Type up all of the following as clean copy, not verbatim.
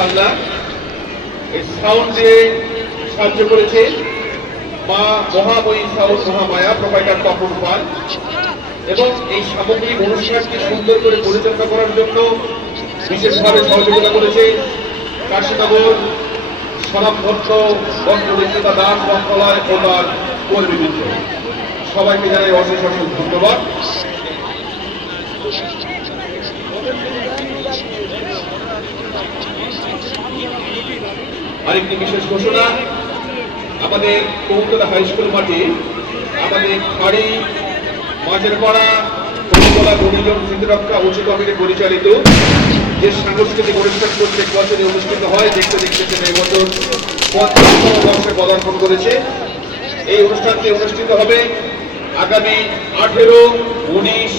হাল্লা এই সাউন্ড দিয়ে সাহায্য করেছে মা মহাময়ী সাউন্ড মহামায়া প্রোভাইডার তপন পাল। এবং এই সামগ্রিক অনুষ্ঠানকে সুন্দর করে পরিচালনা করার জন্য বিশেষভাবে সহযোগিতা করেছে কাশীনগর স্বনামধন্য বস্ত্রবিক্রেতা দাস বস্ত্রালয় ও তার কর্মীবৃন্দ। সবাইকে জানাই অশেষ অশেষ ধন্যবাদ। আরেকটি বিশেষ ঘোষণা, আমাদের কৌতলা হাই স্কুল মাঠে আমাদের খাড়ি মাঝের পাড়া কৌতলা গুণীজন স্মৃতিরক্ষা উঁচু কমিটি পরিচালিত যে সাংস্কৃতিক অনুষ্ঠান প্রত্যেক বছরে অনুষ্ঠিত হয়, দেখতে দেখতে এবছর ৫০তম বর্ষে পদার্পণ করেছে। এই অনুষ্ঠানটি অনুষ্ঠিত হবে আগামী ১৮, ১৯,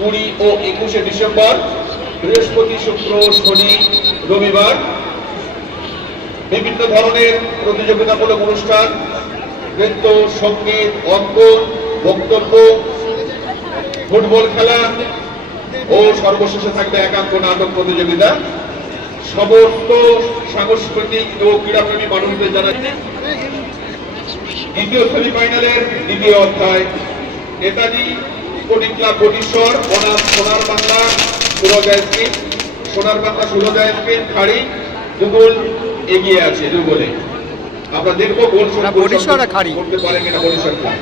২০ ও ২১শে ডিসেম্বর, বৃহস্পতি, শুক্র, শনি, রবিবার। বিভিন্ন ধরনের প্রতিযোগিতামূলক অনুষ্ঠান, নৃত্য, সঙ্গীত, অঙ্কন, বক্তব্য, ফুটবল খেলা ও সর্বশেষে থাকবে একাঙ্ক নাটক প্রতিযোগিতা। সমস্ত সাংস্কৃতিক ও ক্রীড়াপ্রেমী মানুষদের জানাই দ্বিতীয় সেমিফাইনালের দ্বিতীয় অধ্যায় নেতাজি স্পোর্টিং ক্লাব বটিশ্বর বনাম সোনার বাংলা সুরজা স্কিম খাড়ি দুগোল এগিয়ে আছে। দুগোলে আমরা দেখবো গোল করতে পারে কিনা বরিশাল ক্লাব।